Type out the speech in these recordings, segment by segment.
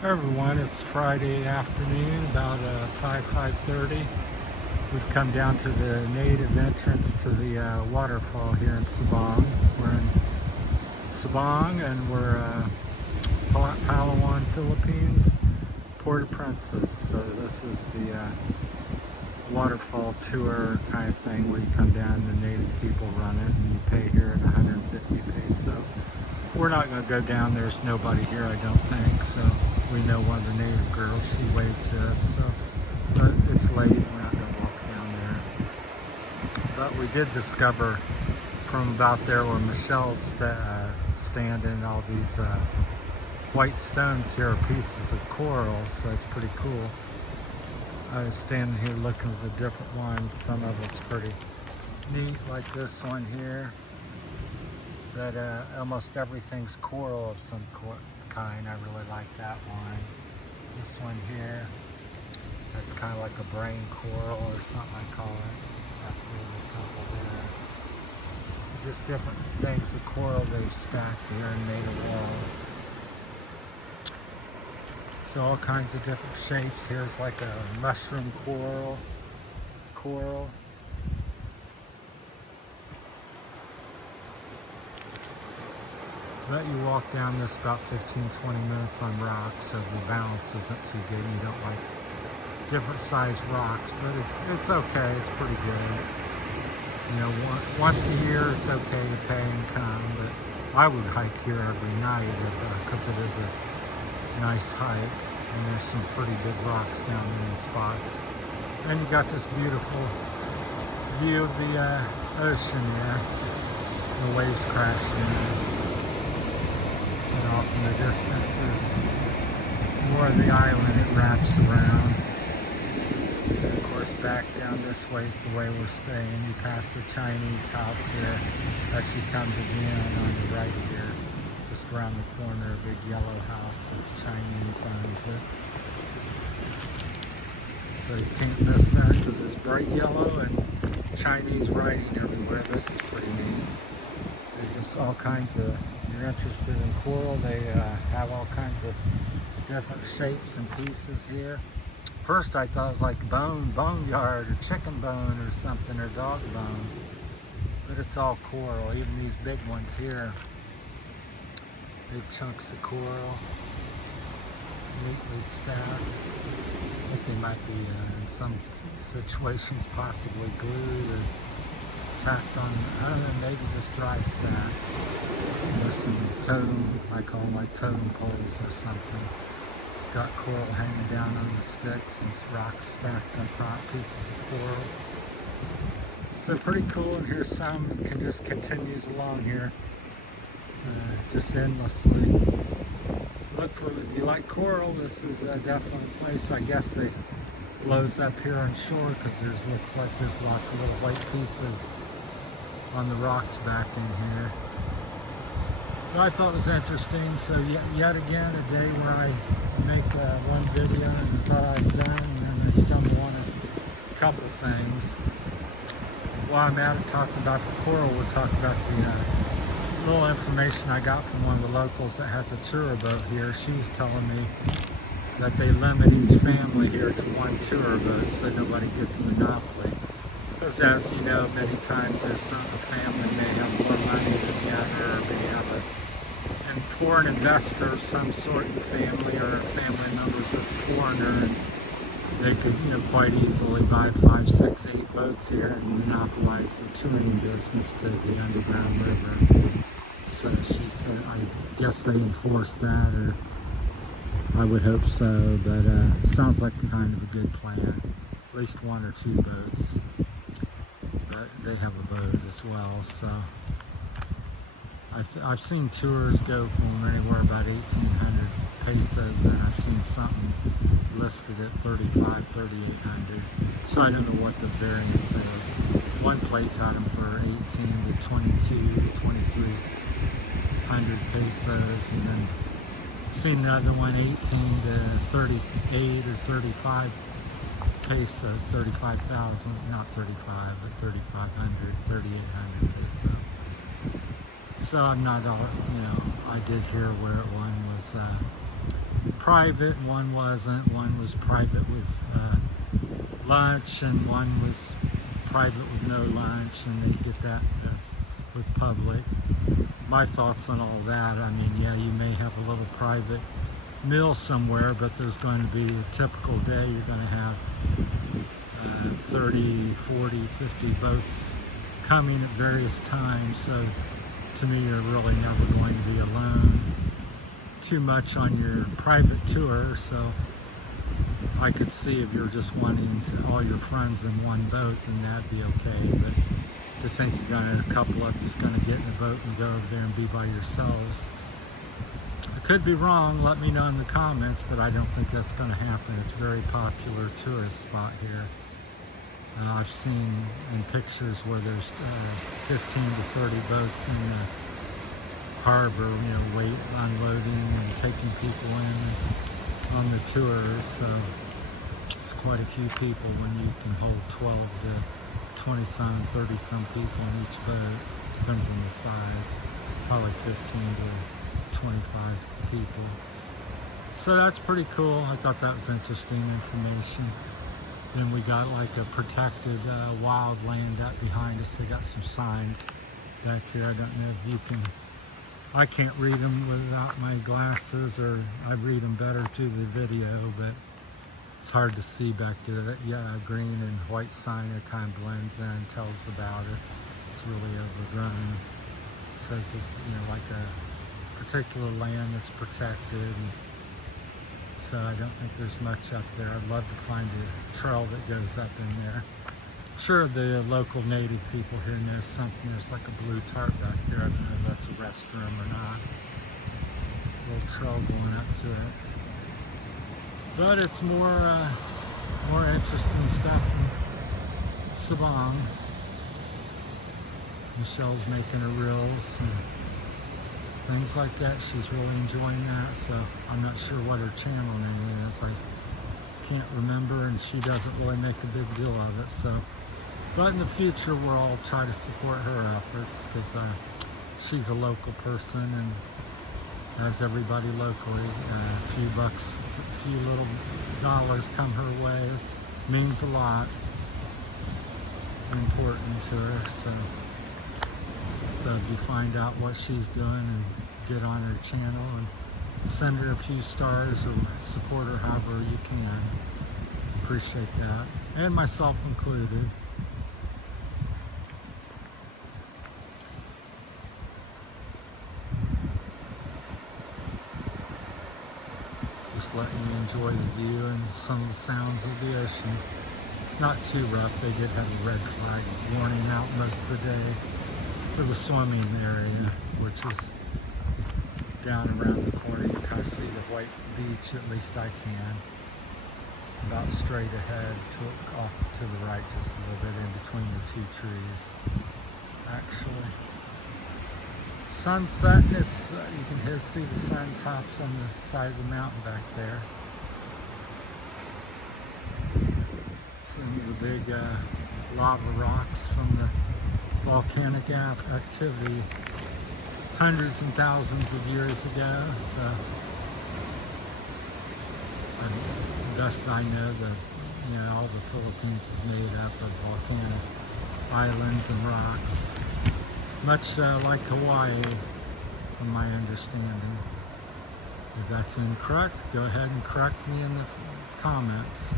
Hi everyone, it's Friday afternoon, about 5:30. We've come down to the native entrance to the waterfall here in Sabang. We're in Sabang and we're Palawan, Philippines, Port-au-Prince. So this is the waterfall tour kind of thing where you come down and the native people run it and you pay here at 150 peso. We're not going to go down. There's nobody here, I don't think. So we know one of the native girls. She waved to us. So, but it's late. We're not going to walk down there. But we did discover from about there where Michelle's standing, all these white stones here are pieces of coral. So it's pretty cool. I was standing here looking at the different ones. Some of it's pretty neat, like this one here. But almost everything's coral of some kind. I really like that one. This one here, that's kind of like a brain coral or something I call it. After the couple there. Just different things of coral they've stacked here and made a wall. So all kinds of different shapes. Here's like a mushroom coral. But you walk down this about 15-20 minutes on rocks, so the balance isn't too good. You don't like different sized rocks, but it's okay. It's pretty good. You know, once a year it's okay to pay and come, but I would hike here every night because it is a nice hike, and there's some pretty big rocks down there in spots. And you got this beautiful view of the ocean there, the waves crashing in. Off in the distance is more of the island it wraps around. And of course back down this way is the way we're staying. You pass the Chinese house here as you come to the end on the right here. Just around the corner, a big yellow house that's Chinese owns it. So you can't miss that because it's bright yellow and Chinese writing everywhere. This is pretty neat. There's just all kinds of, you're interested in coral, they have all kinds of different shapes and pieces here. First I thought it was like boneyard or chicken bone or something, or dog bone. But it's all coral, even these big ones here. Big chunks of coral, neatly stacked. I think they might be, in some situations, possibly glued or tacked on, I don't know, maybe just dry stack. There's some totem, I call them like totem poles or something. Got coral hanging down on the sticks and rocks stacked on top, pieces of coral. So pretty cool, and here's some that just continues along here, just endlessly. Look for, if you like coral, this is definitely a place. I guess they blows up here on shore because looks like there's lots of little white pieces on the rocks back in here. But I thought it was interesting. So yet again, a day where I make one video and thought I was done, and then I stumble on a couple things. While I'm at it talking about the coral, we'll talk about the little information I got from one of the locals that has a tour boat here. She was telling me that they limit each family here to one tour boat so nobody gets a monopoly. Because as you know, many times there's a family may have more money than the other, or may have a foreign investor of some sort in the family, or family members of a foreigner, and they could, quite easily buy 5, 6, 8 boats here and monopolize the touring business to the underground river. So she said, I guess they enforce that, or I would hope so, but sounds like kind of a good plan. At least 1 or 2 boats. But they have a boat as well, so I've seen tours go from anywhere about 1,800 pesos, and I've seen something listed at 3,800. So I don't know what the variance is. One place had them for 18 to 22 to 2,300 pesos, and then seen another one 18 to 38 or 35 pesos, 35,000, not 35, but 3,500, 3,800 pesos. So I'm not all, I did hear where one was private and one wasn't. One was private with lunch, and one was private with no lunch, and they get that with public. My thoughts on all that, I mean, yeah, you may have a little private meal somewhere, but there's going to be a typical day. You're going to have 30, 40, 50 boats coming at various times, so to me you're really never going to be alone too much on your private tour. So I could see if you're just wanting all your friends in one boat, then that'd be okay, but to think you're going to, a couple of you's going to get in a boat and go over there and be by yourselves. I could be wrong, let me know in the comments, but I don't think that's going to happen. It's a very popular tourist spot here. I've seen in pictures where there's 15 to 30 boats in the harbor, you know, unloading and taking people in on the tours. So it's quite a few people when you can hold 12 to 20-some, 30-some people in each boat. Depends on the size, probably 15 to 25 people. So that's pretty cool. I thought that was interesting information. Then we got like a protected wildland up behind us. They got some signs back here. I don't know if you can, I can't read them without my glasses, or I read them better through the video, but it's hard to see back there. That, yeah, green and white sign, it kind of blends in, tells about it. It's really overgrown. It says it's, you know, like a particular land that's protected. So I don't think there's much up there. I'd love to find a trail that goes up in there. Sure, the local native people here know something. There's like a blue tarp back there. I don't know if that's a restroom or not. A little trail going up to it. But it's more interesting stuff in Sabang. Michelle's making her reels and things like that. She's really enjoying that, so I'm not sure what her channel name is. I can't remember, and she doesn't really make a big deal of it. So, but in the future, we'll try to support her efforts, because she's a local person, and as everybody locally, a few bucks, a few little dollars come her way means a lot, important to her. So if you find out what she's doing and get on her channel and send her a few stars or support her however you can, appreciate that, and myself included. Just letting you enjoy the view and some of the sounds of the ocean. It's not too rough. They did have a red flag warning out most of the day for the swimming area, which is down around the corner. You can kind of see the white beach, at least I can, about straight ahead, off to the right just a little bit in between the two trees. Actually, sunset, it's you can see the sun tops on the side of the mountain back there. Some of the big lava rocks from the volcanic activity hundreds and thousands of years ago. So, best I know, all the Philippines is made up of volcanic islands and rocks, much like Hawaii, from my understanding. If that's incorrect, go ahead and correct me in the comments.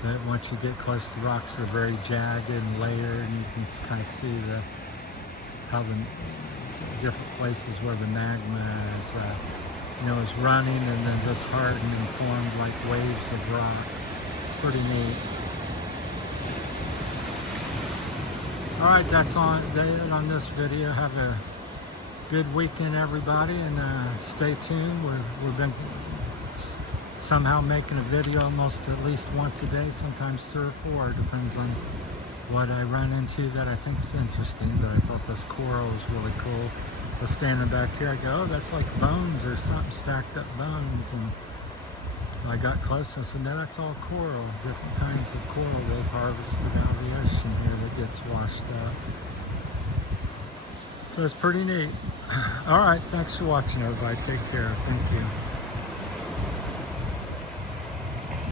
But once you get close to the rocks, they're very jagged and layered, and you can kind of see how the different places where the magma is running and then just hardened and formed like waves of rock. It's pretty neat. All right, that's on this video. Have a good weekend, everybody, and stay tuned. We've been somehow making a video almost at least once a day, sometimes 3 or 4, depends on what I run into that I think is interesting. But I thought this coral was really cool. I was standing back here, I go, oh, that's like bones or something, stacked up bones. And I got close and I said, no, that's all coral, different kinds of coral they've harvested out of the ocean here that gets washed up. So it's pretty neat. All right, thanks for watching, everybody. Take care. Thank you.